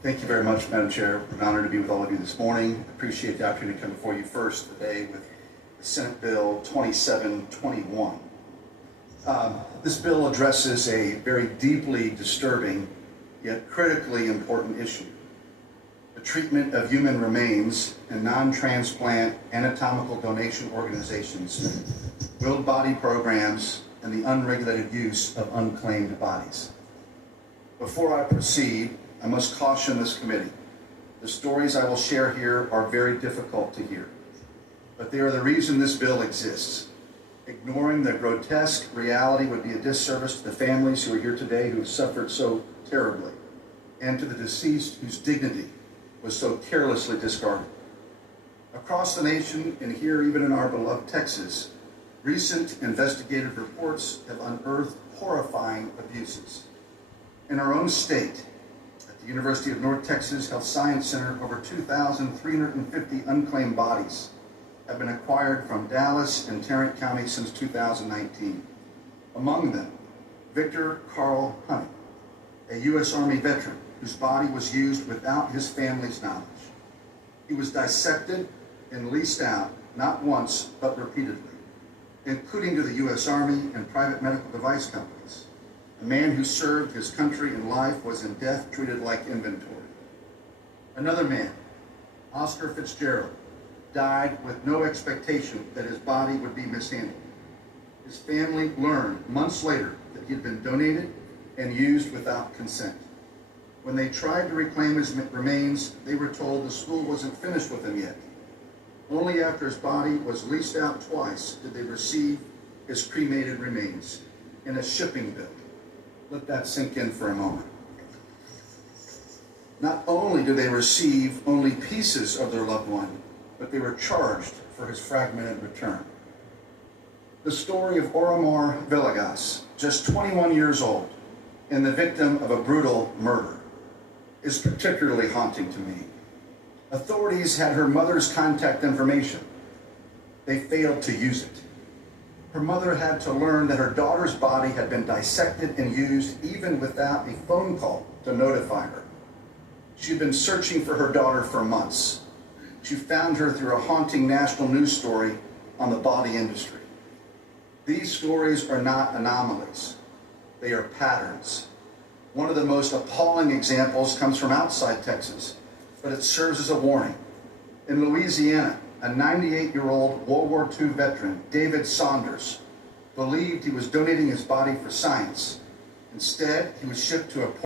Thank you very much, Madam Chair. It's an honor to be with all of you this morning. Appreciate the opportunity to come before you first today with Senate Bill 2721. This bill addresses a very deeply disturbing yet critically important issue: the treatment of human remains in non-transplant anatomical donation organizations, willed body programs, and the unregulated use of unclaimed bodies. Before I proceed, I must caution this committee. The stories I will share here are very difficult to hear, but they are the reason this bill exists. Ignoring the grotesque reality would be a disservice to the families who are here today who have suffered so terribly, and to the deceased whose dignity was so carelessly discarded. Across the nation, and here even in our beloved Texas, recent investigative reports have unearthed horrifying abuses. In our own state, at the University of North Texas Health Science Center, over 2,350 unclaimed bodies have been acquired from Dallas and Tarrant County since 2019. Among them, Victor Carl Honey, a U.S. Army veteran whose body was used without his family's knowledge. He was dissected and leased out not once, but repeatedly, including to the U.S. Army and private medical device companies. A man who served his country in life was in death treated like inventory. Another man, Oscar Fitzgerald, died with no expectation that his body would be mishandled. His family learned months later that he had been donated and used without consent. When they tried to reclaim his remains, they were told the school wasn't finished with him yet. Only after his body was leased out twice did they receive his cremated remains in a shipping bill. Let that sink in for a moment. Not only do they receive only pieces of their loved one, but they were charged for his fragmented return. The story of Oromar Villegas, just 21 years old, and the victim of a brutal murder, is particularly haunting to me. Authorities had her mother's contact information. They failed to use it. Her mother had to learn that her daughter's body had been dissected and used even without a phone call to notify her. She'd been searching for her daughter for months. She found her through a haunting national news story on the body industry. These stories are not anomalies. They are patterns. One of the most appalling examples comes from outside Texas, but it serves as a warning. In Louisiana, a 98-year-old World War II veteran, David Saunders, believed he was donating his body for science. Instead, he was shipped to a